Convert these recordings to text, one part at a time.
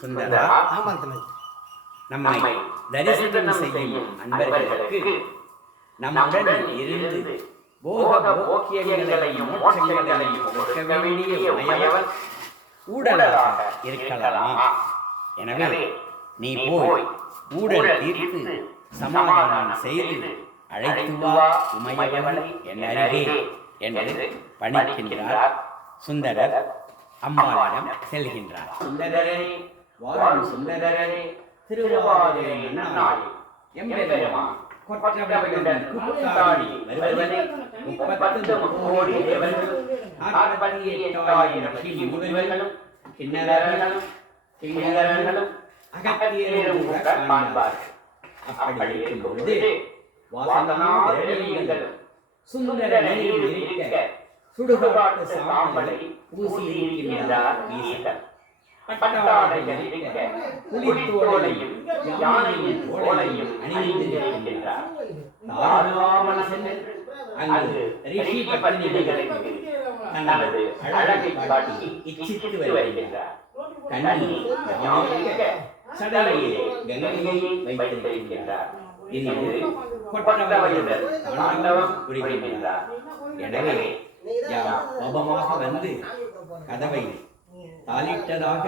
சுந்தரா, நம்மை தரிசனம் செய்யும் அன்பர்களுக்கு நம்முடன் இருந்து போக போக்கியங்களையும் மோட்சங்களையும் கொடுக்க வேண்டிய உமையவன் ஊடலாக இருக்கலாம். எனவே நீ போய் ஊடல் தீர்த்து சமாதானம் செய்து அழைத்து வா உமையவனை என் அருகே என்று பணிக்கின்றார். சுந்தரர் அம்பாளிடம் செல்கின்றார். சுந்தரரே, வாழும் சுந்தரரே, திருவாதிரை நன்னாள் எம்பெருமான் கொற்றவனுடன் கூத்தாடி வருவதை 39 கோடி தேவர்களும் 48,000 முனிவர்களும் கிண்ணறர்களும் அகத்தியரும் காண்பார்கள். அப்படி இருக்கும் பொழுது வாசனாதிரவியங்களும் சுந்தர நிலையில் இருக்க சுடுகாட்டு சாம்பலை பூசியிருக்கின்றார் ஈசன். பட்டாடைகள் இருக்க புலித்தோலையும் யானையின் தோலையும் அணிந்திருக்கின்றார். தாராமல் சென்று அங்கு ரிஷி பத்தினிகளுக்கு தனது அழகை காட்டி இச்சித்து வருகின்றார். கண்ணி சடையிலே கங்கையை வைத்திருக்கின்றார். இது கொற்றவையுடன் தாண்டவம் புரிகின்றார். எனவே கோபமாக வந்து கதவை தாளிட்டதாக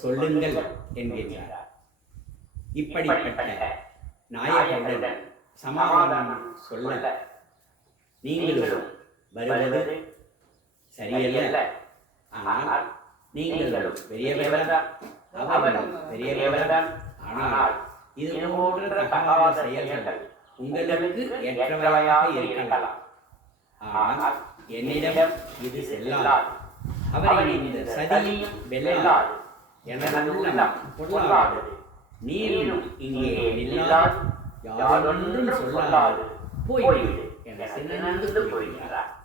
சொல்லுங்கள் என்கின்றார். இப்படிப்பட்ட நாயகனுடன் சமாதானம் சொல்ல நீங்களும் வருவது சரியல்ல. ஆனால் நீங்களும் பெரியவர்தான், அவரும் பெரியவர்தான். ஆனால் இது போன்ற தகாத செயல்கள் உங்களுக்கு ஏற்றவையாக இருக்கலாம். ஆனால் என்னிடம் இது செல்லாது. அவரை இந்த சதியும் வெல்லாது. எனது உள்ளம் பொல்லாது. நீரும் இங்கே நில்லாது. யாரொன்றும் சொல்லாது. போய்விடு என சின்னந்து போய்கிறார்.